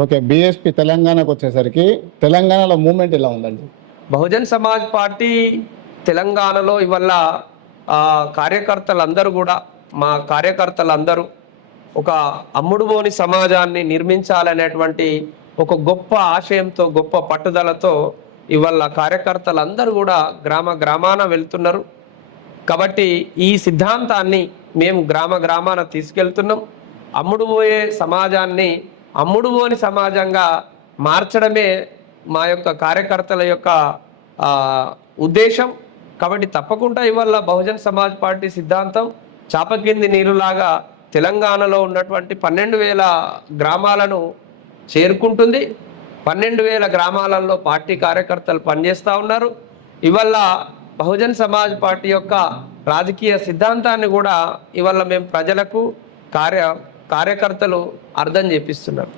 Okay BSP తెలంగాణకు వచ్చేసరికి తెలంగాణలో మూమెంట్ ఎలా ఉందండి? బహుజన్ సమాజ్ పార్టీ తెలంగాణలో ఇవల్ల కార్యకర్తలందరూ కూడా మా కార్యకర్తలందరూ ఒక అమ్ముడుబోని సమాజాన్ని నిర్మించాలనేటువంటి ఒక గొప్ప ఆశయంతో గొప్ప పట్టుదలతో ఇవాళ కార్యకర్తలందరూ కూడా గ్రామ గ్రామాన వెళ్తున్నారు. కాబట్టి ఈ సిద్ధాంతాన్ని మేము గ్రామ గ్రామాన తీసుకెళ్తున్నాం. అమ్ముడుబోయే సమాజాన్ని అమ్ముడు పోని సమాజంగా మార్చడమే మా యొక్క కార్యకర్తల యొక్క ఉద్దేశం. కాబట్టి తప్పకుండా ఇవాళ బహుజన్ సమాజ్ పార్టీ సిద్ధాంతం చాపకింది నీరులాగా తెలంగాణలో ఉన్నటువంటి పన్నెండు వేల గ్రామాలను చేరుకుంటుంది. పన్నెండు వేల గ్రామాలలో పార్టీ కార్యకర్తలు పనిచేస్తూ ఉన్నారు. ఇవల్ల బహుజన్ సమాజ్ పార్టీ యొక్క రాజకీయ సిద్ధాంతాన్ని కూడా ఇవల్ల మేము ప్రజలకు కార్య కార్యకర్తలు అర్థం చేపిస్తున్నారు.